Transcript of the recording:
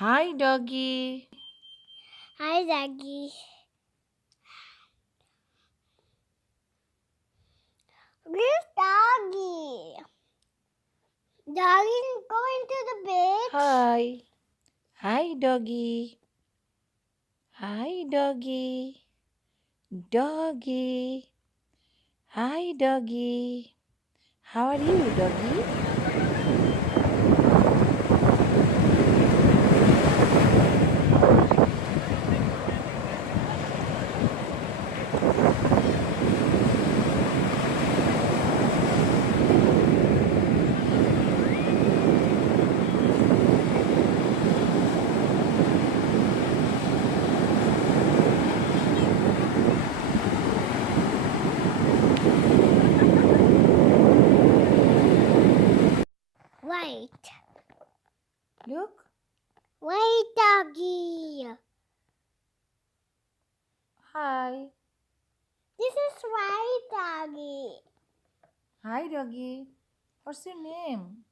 Hi, doggy. Hi, Doggy. Where's Doggy? Doggy's going to the beach. Hi. Hi, doggy. Hi, doggy. Doggy. Hi, doggy. How are you, doggy? Wait. Look. Wait, Doggy. Hi. This is right, Doggy. Hi, doggy. What's your name?